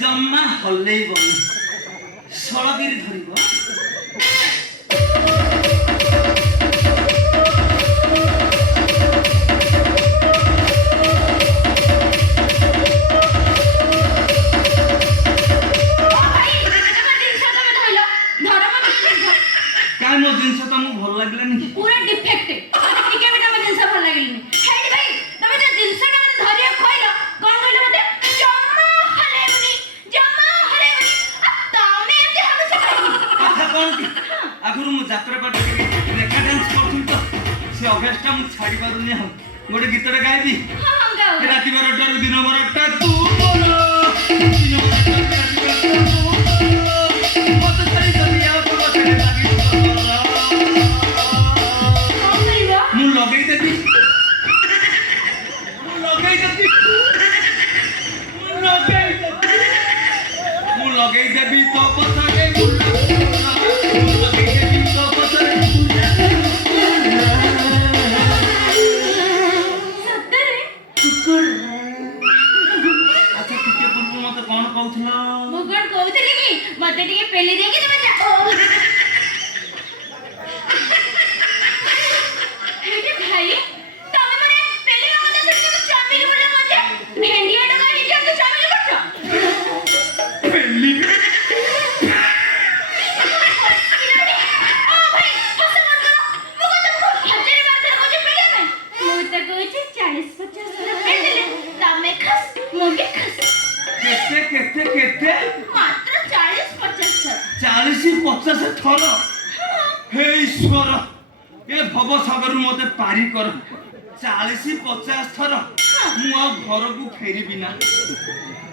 जम्मा हल्ले बनी सड़गिरी धरिब मो जिनस तुमको भल लगलानी पूरा डिफेक्ट टिके भी तम जिनस भल लागलनी हेड भाई तमे जो जिनस का धरिया खोइलो कोन कहले मते जम्मा हलेबनी तमे एते हम से कहनी कथा कोन की आगुरु मु यात्रा पाटे रेखा डांस करथुन तो से अभ्यासटा मु छाडी पारुनी हम गोटे गीतटा गाइबी हां गाओ राती 12टा ରୁ दिन 12टा तू बोलो दिन 12टा मत छाडी दिया तो मते लागी लगे देवी तो पता के लगे देवी तो पता सत्तरे कुकुर अच्छा टिके पूर्व मते कोन कहउथला मु कोन कहउथली कि मते टिके पेली दे कि तमे जा हेटे भाई तमे मने पेली मते छुटी को चामिल बोले मते भेंडिया डगा ही जब तो चामिल करछो पेली केते केते मात्र 40-50 थर हे ईश्वर ए भव सागर मते पारी कर 40-50 थर मु आ घर को फेरी बिना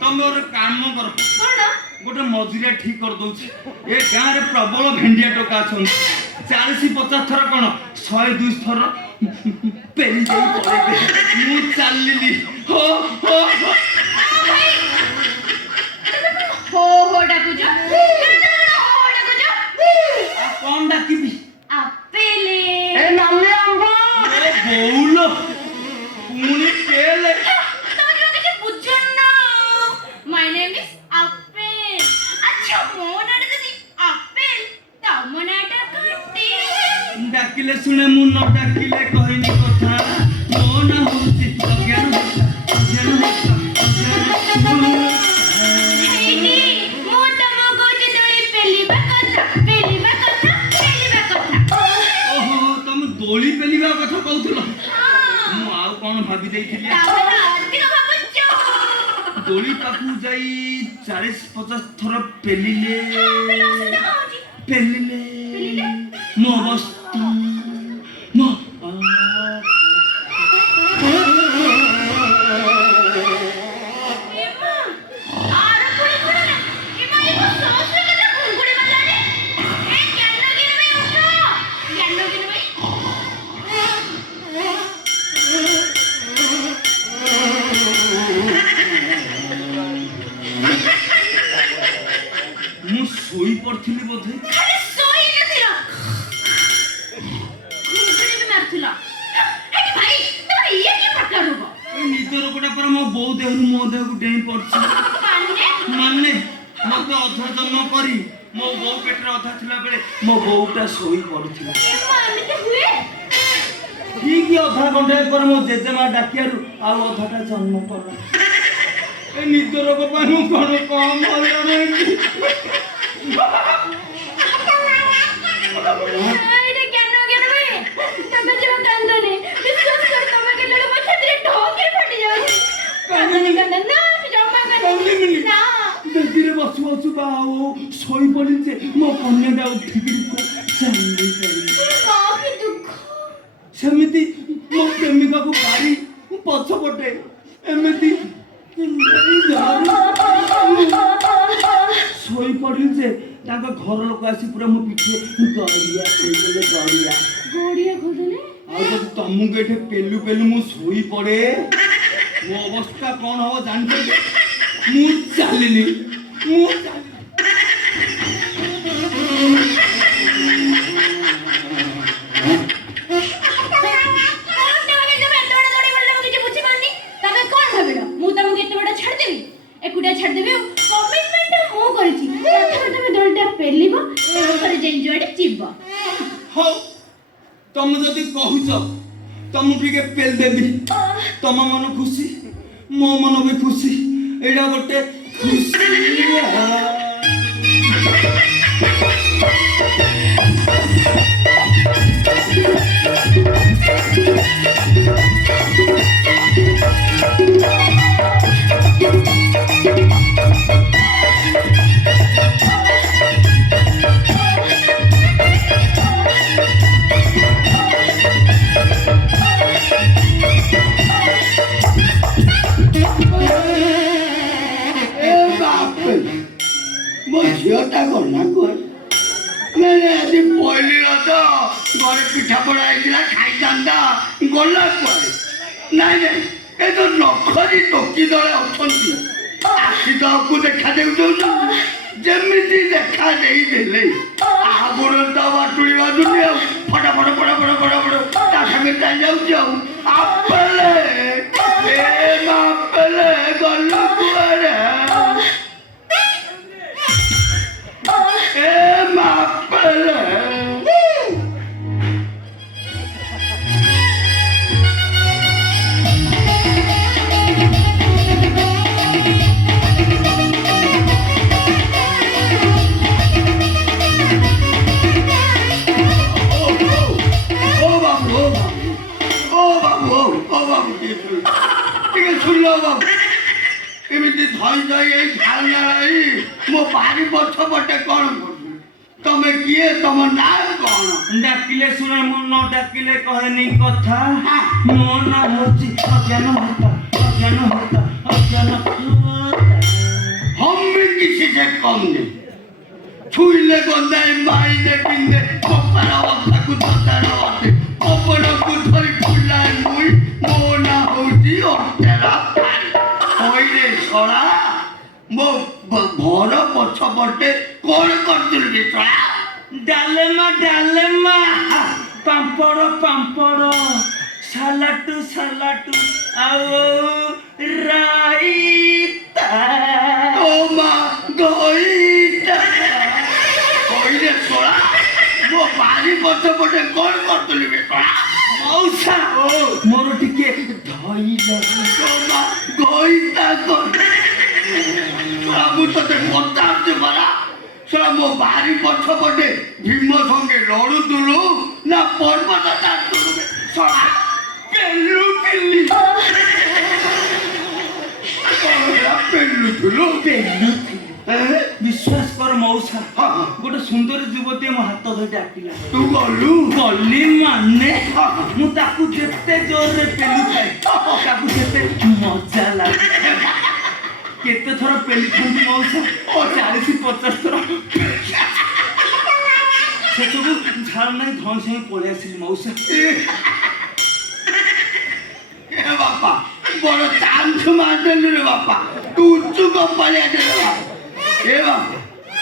तुम और काम कर कोन गोटे मजुरिया ठीक कर दउछि ए गां रे प्रबल भेंडिया टोका छन 40-50 थर कोन 100-200 थर पेली जाई पड़े मु चलली हो हो हो डाकु जो हो डाकु जो आ कोन डाकिबी अपेले ए नाले अंबा ए बोउलो पुनी केले तमे जो किछ बुझन ना माय नेम इज अपेल अच्छा मो नाटा दि अपेल तम नाटा कटे डाकिले सुने मु न डाकिले कहिनी कथा मो ना होछि अज्ञान दोली पेलिबा कथा कहउथलो मु आउ कोन भाबी देइथिली दोली पाखु जाई 40-50 थर पेलिले मो अवस्था मो ମାରୁଥିଲ ଏଠି ଭାଇ ତମର ଇଏ କି ପ୍ରକାର ରୋଗ ଏ ନିଦ ରୋଗଟା ପରେ ମୋ ବୋଉ ଦେହରୁ ମୋ ଦେହକୁ ଡେଇଁ ପଡୁଛି। ମାନେ ମତେ ଅଧା ଜନ୍ମ କରି ମୋ ବୋଉ ପେଟରେ ଅଧା ଥିଲା ବେଳେ ମୋ ବୋଉଟା ଶୋଇ ପଡିଥିଲା। ଏମିତି ହୁଏ ଠିକ ଅଧା ଘଣ୍ଟାଏ ପରେ ମୋ ଜେଜେମା ଡାକିବାରୁ ଆଉ ଅଧାଟା ଜନ୍ମ କଲା। ଏ ନିଦ ରୋଗ ପାଇଁ ମୁଁ କଣ କମ ହଇରାଣ ହେବି। ଏଇଟା ଜ୍ଞାନ ହୁଏ ତମେ ଜମା କାନ୍ଦନି ବିଶ୍ୱାସ କର ତମେ କେତେବେଳେ ମୋ ଛାତିରେ ଢୋକେ ଫାଟି ଯାଉଛି କାନ୍ଦନି ନା ଜମା କାନ୍ଦନି ନା ବେଦିରେ ବସୁ ବସୁ ବା ଆଉ ଶୋଇ ପଡିଲି ଯେ ମୋ କନ୍ୟାଟା ଉଠିକି ଚାଲି ପଡିଲି। କି ଦୁଃଖ ସେମିତି ମୋ ପ୍ରେମିକାକୁ ବାରି ପଛପଟେ ଏମିତି ଶୋଇ ପଡିଲି ଯେ ତାଙ୍କ ଘର ଲୋକ ଆସି ପୁରା ମୋ ପିଠିରେ ଗଡ଼ିଆ କହିଦେଲେ ଗଡ଼ିଆ ଖୋଦଲେ ଆଉ ଯଦି ତମକୁ ଏଠି ପେଲୁ ପେଲୁ ମୁଁ ଶୋଇ ପଡେ ମୋ ଅବସ୍ଥା କଣ ହବ ଜାଣିପାରିଲେ? ମୁଁ ଚାଲିଲି ହଉ ତମେ ଯଦି କହୁଛ ତମକୁ ଟିକେ ପେଲ ଦେବି। ତମ ମନ ଖୁସି ମୋ ମନ ବି ଖୁସି ଏଇଟା ଗୋଟେ ଖୁସି। ମୋ ଝିଅଟା ଗଲା କୁଆଡ଼େ? ନାଇଁ ଆଜି ପହିଲି ରଜ ଘରେ ପିଠାପଣା ହେଇଥିଲା ଖାଇଥାନ୍ତା ଗଲା କୁଆଡ଼େ? ନାଇଁ ଏ ତ ନଖରି ଟୋକି ଦଳେ ଅଛନ୍ତି ଆସି ତକୁ ଦେଖା ଦେଉଛନ୍ତି ଯେମିତି ଦେଖା ଦେଇଦେଲେ ଆଗୁର ତ ବାଟୁଳି ବାଜୁନି ଆଉ ଫଟାଫଟ ତା ସାଙ୍ଗେ ଚାଲି ଯାଉଛି ଆଉ ଆପେଲେ ଗଲୁ କୁଆଡ଼େ? ଏମିତି ଧଇ ଧଇ ଏଇ ଝାଳନା ମୋ ବାରି ପଛ ପଟେ କଣ କରୁଛୁ? ତମେ କିଏ? ତମ ନାଁ କଣ? ଡାକିଲେ ଶୁଣେ ମୁଁ ନ ଡାକିଲେ କହେନି କଥା। ମୋ ନାଁ ହଉଛି ଅଜ୍ଞାନ ହୋତା। हमें किसी से कम नहीं छुईले गंदाई माइले पिंदे कपारा अवस्था को दतारा होते अपना को धरी फुला मुई मोना होती अटेरा पारी ओइले सरा मो घर पछपटे कोन करतिल के सरा डालेमा पांपड़ सालाटू आओ राईता ओ मा गईता ओइले सरा मो बारी पछपटे कोन करतिल के सरा मौसा मोर टिके धइला ओ मा गईता कोन बाबू तते पचाते बरा सरा मो बारी पछपटे भीम संगे लड़ुतुलु ना पर्वत तातुलु सरा पेलु पिल्ली विश्वास कर मौसा गोटे सुंदर युवती मो हाथ धरी डाकिला तू गलु गली माने मु ताकू जेते जोर रे पेलु खाई ताकू जेते मजा लागे केते थर पेली खंडी मौसा 40-50 थर से सब झाड़ नहीं धन से पळे आसिली मौसा ए बापा बड़ चांस मार देलु रे बापा तू चुप पळे आदे रे बापा ए बापा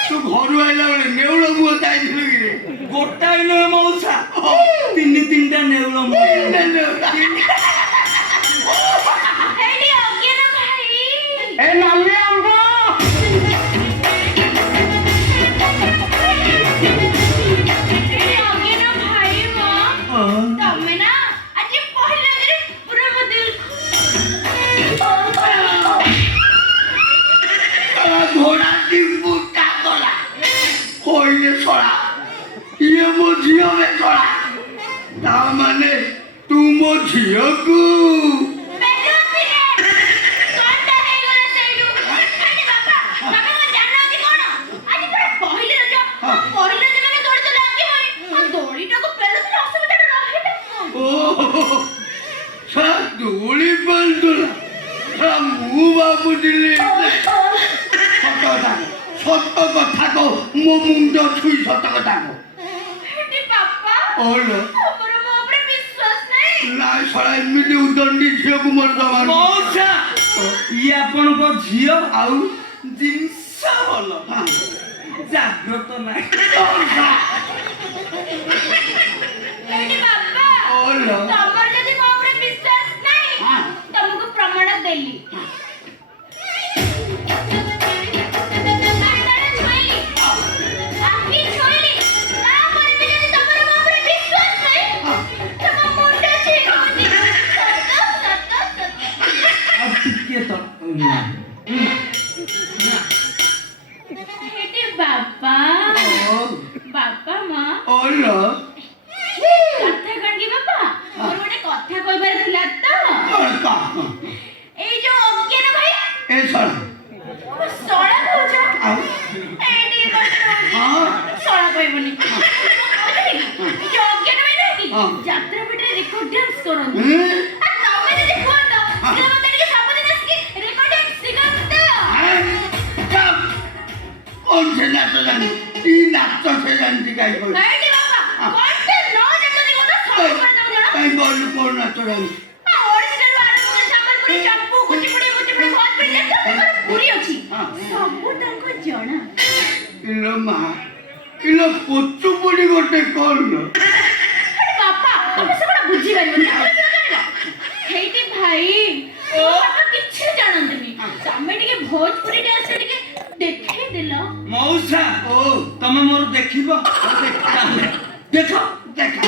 तू घर आइला बेले नेउळ मुह ताई दिलु कि रे गोटाई न मौसा ओ ତିନି ତିନିଟା ନେଉଳ ହେଇଟି ଅଜ୍ଞାନ ଭାଇ। ଏ ନାଲି ଆମ୍ବ ହେଇଟି ଅଜ୍ଞାନ ଭାଇ ମା। ତମେ ନା ଆଜି ପହିଲା ଦିନ ପୁରା ମୋ ଦିଲ ଘୋଡ଼ା ডিম্বুটা গলা হইলে ছড়া ইয়ে মো ঝিও বে ছড়া তা মানে তু মো ঝিওকু ବେଲୁଥିଲେ କଣଟା ହେଇଗଲା ସେଇଠୁ। ହେଇଟି ବାପା ବାପା କଣ ଜାଣିନାହାନ୍ତି କଣ ଆଜି ପୁରା ପହିଲି ରଜ। ପହିଲି ରଜ ମାନେ ଦୋଳି ତ ଲାଗିବই। ଦୋଳିଟାକୁ ପେଲୁଥିଲେ ଅସୁବିଧାଟା ରହିଲା କଣ? ও সারা দোলি বলদোলা সারা মু ভাবুଥିଲି সত্য কথা কো মো মুন্ড ছুই সত্য কথা কো ହେଇଟି ବାପା ওলো ତମର ମୋ ଉପରେ ବିଶ୍ୱାସ ନାହିଁ। না সারা এমনি উদন্ডি ঝিওকু মোর দমার ମଉସା ଇଏ ଆପଣଙ୍କ ଝିଅ আউ ଜିନିଷ ଭଲ ଜାଗ୍ରତ ନାହିଁ। ହେଇଟି ବାପା ওলো ତମର ଯଦି ମୋ ଉପରେ ବିଶ୍ୱାସ ନାହିଁ ତମକୁ ପ୍ରମାଣ ଦେଲି। ହାତରେ ଛୁଇଁଲି, ଆଖି ଛୁଇଁଲି, ତାପରେ ବି ଯଦି ତମର ମୋ ଉପରେ ବିଶ୍ୱାସ ନାହିଁ ତମ ମୁଣ୍ଡ ଛିଙ୍କ ହଉଛି। ସତ। ଆଉ ଟିକେ ତ ହେଇଟି ବାପା ବାପା ମା ওলো କଥା କଣ କି ବାପା ମୋର ଗୋଟେ କଥା କହିବାର ଥିଲା ତ। ଏଇ ଯୋଉ ଅଜ୍ଞାନ ଭାଇ এ ছড়া ଶଳା କହୁଛ আউ ଏଇଠି କଷ୍ଟ ହଉଛି। ଶଳା କହିବନି। ଏ ଯୋଉ ଅଜ୍ଞାନ ଭାଇ ନୁହେଁ କି ଯାତ୍ରା ପିଠରେ ରେକର୍ଡ ଡ୍ୟାନ୍ସ କରନ୍ତି। ଆଉ ତମେ ଯଦି କୁହନ୍ତ ସେ ମତେ ଟିକେ ସବୁଦିନ ଆସିକି ରେକର୍ଡ ଡ୍ୟାନ୍ସ ଶିଖାନ୍ତେ। কোন সে নাচ জানি কি নাচ সে জানি কাই কই ହେଇଟି ବାପା କଣ୍ଟେ ନ ଜାଣିଛନ୍ତି କଥା ସବୁ করে ତମେ ଜାଣ। কাই কইলু কোন নাচ জানি ଓଡ଼ିଶାରୁ ଆରମ୍ଭ କରି ସମ୍ବଲପୁରୀ, ଚମ୍ପୁ, କୁଚିପୁଡ଼ି, ଭୋଜପୁରୀ, ଯେତେ ପ୍ରକାର ପୁରୀ ଅଛି ସବୁ ତାଙ୍କୁ ଜଣା। ইলো মা ইলো পচু পড়ি গটে করলো ଆରେ ବାପା ତମେ ସେଗୁଡ଼ା ବୁଝିପାରିବନି। ତମେ ସିନା ଜାଣିଲ। ହେଇଟି ଭାଇ ମୋ ବାପା କିଛି ଜାଣନ୍ତିନି। ତମେ ଟିକେ ଭୋଜପୁରୀ ଡ୍ୟାନ୍ସରେ ଟିକେ ଦେଖେଇଦେଲ। ମଉସା ও ତମେ ମୋର ଦେଖିବ দেখ দেখা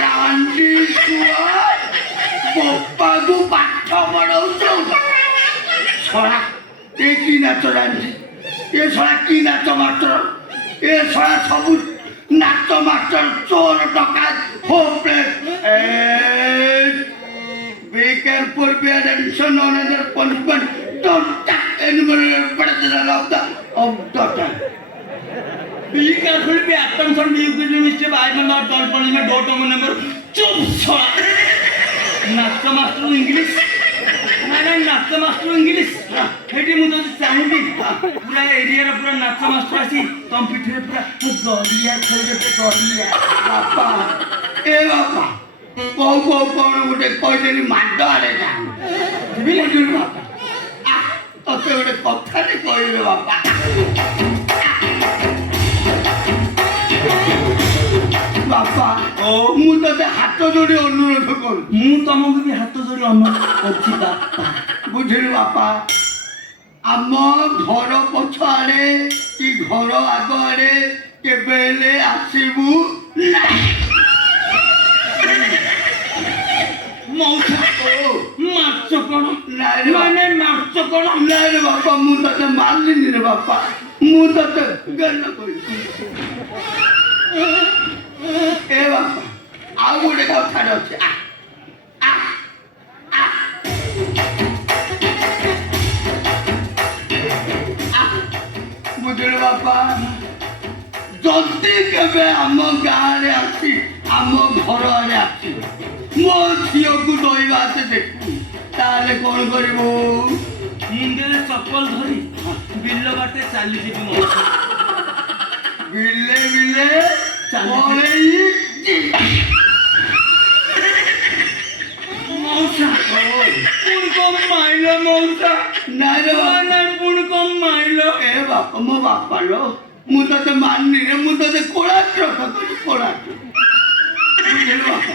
রান্ডি সুয়ার বপ্পাগু পাঠ পড়াউছ ছড়া এ কি নাচ জানি এ ছড়া কি নাচ মাস্টর এ ছড়া সবু নাচ মাস্টর চোর ডকাত হোপলে be careful be attention on other punishment don't touch anyone president of the time Be careful, be attention, be Mr. Biden or Don Parliament, don't number. Chup, sola. Nato master English. Nato master English. Heidi Mudo Sandy. Pura area of Pura Nato master. Computer Godia, Godia. Papa, eh Papa, kau udah kau jadi mandor ya? Bila dulu Papa, tapi udah kota ni kau ini Papa. ବାପା ମୁଁ ତତେ ହାତ ଯୋଡ଼ି ଅନୁରୋଧ କରୁଛି ମୁଁ ତମକୁ ବି ହାତ ଯୋଡ଼ି ଅନୁରୋଧ କରୁଛି ବାପା ବୁଝିଲୁ ବାପା ଆମ ଘର ପଛ ଆଡ଼େ କି ଘର ଆଗ ଆଡ଼େ କେବେ ହେଲେ ଆସିବୁ ନାହିଁ ମଉସା ମାଛ କଣ ନାଇରେ ମାଛ କଣ ନାଇରେ ବାପା ମୁଁ ତତେ ମାରିଲିନି ରେ ବାପା ମୁଁ ତତେ ଜ୍ଞାନ କରିଛି ଏ ବାପା ଆଉ ଗୋଟେ କଥାରେ ଅଛି ବୁଝିଲୁ ବାପା ଯଦି କେବେ ଆମ ଗାଁରେ ଆସି ଆମ ଘର ଆଡ଼େ ଆସିବ ମୋ ଝିଅକୁ ଦଇବାତେ ଦେଖିବୁ ତାହେଲେ କ'ଣ କରିବୁ ମୁଣ୍ଡରେ ଚପଲ ଧରି ବିଲ ବାଟେ ଚାଲିଯିବି ମଉସା। ବିଲେ ବିଲେ ପଳେଇଛି। ମଉସା ପୁଣି କଣ ମାଇଲ ମଉସା? ନାଇଁ ରେ ବାପା। ନା ପୁଣି କଣ ମାଇଲ? ଏ ବାପା ମୋ ବାପା ଲୋ, ମୁଁ ତତେ ମାନିନି ରେ, ମୁଁ ତତେ କୋଳାଟ୍ର କରି କୋଳାଟ୍ର। ବୁଝିଲୁ ବାପା,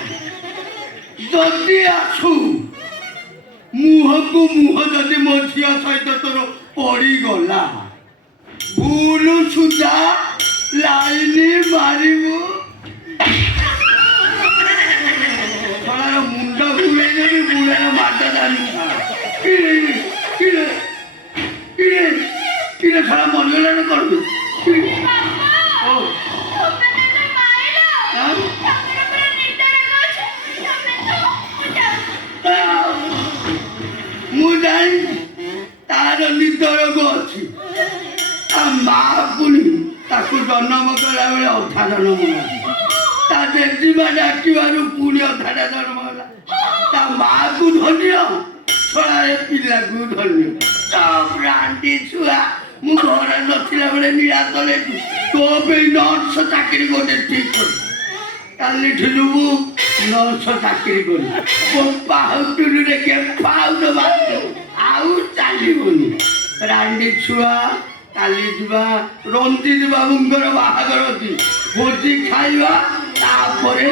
ଯଦି ଆସୁ ମୁହଁକୁ ମୁହଁ ଯଦି ମୋ ଝିଅ ସହିତ ତୋର ପଡ଼ିଗଲା, ଭୁଲ ସୁଦ୍ଧା ଲାଇନି ମାରିବୁ। ଶଳାର ମୁଣ୍ଡ ବୁଲେଇ ଦେବି, ବୁଲେର ମାଟ ଜାଣିବୁ ଶଳା। କିରେ କିରେ କିରେ କିରେ ଶଳା ମରିଗଲା ନା କଣ? କିରେ? ଓ ଆଁ? ମୁଁ ଜାଣିଛି ତାର ନିଦ ରୋଗ ଅଛି। ତା ମା ପୁଣି ତାକୁ ଜନ୍ମ କଲା ବେଳେ ଅଧା ଜନ୍ମ ହେଲା। ତା ଜେଜେମା ଡାକିବାରୁ ପୁଣି ଅଧାଟା ଜନ୍ମ ହେଲା। ତା ମାକୁ ଧନ୍ୟ, ଛଳାରେ ପିଲାକୁ ଧନ୍ୟ। ରାଣ୍ଡି ଛୁଆ, ମୁଁ ଘରେ ନଥିଲା ବେଳେ ନିଳା ତଳେ ତୋ ପାଇଁ ନର୍ସ ଚାକିରି ଗୋଟେ ଠିକ୍ କଲି। କାଲିଠୁ ଯିବୁ ନର୍ସ ଚାକିରି କଲି। ବୋପା ହଟୁରେ କେମ୍ପା ଆଉ ଚାଲିବୁନି। ରାଣ୍ଡି ଛୁଆ, କାଲି ଯିବା ରଞ୍ଜିତ ବାବୁଙ୍କର ବାହାଘର ଅଛି, ଭୋଜି ଖାଇବା, ତାପରେ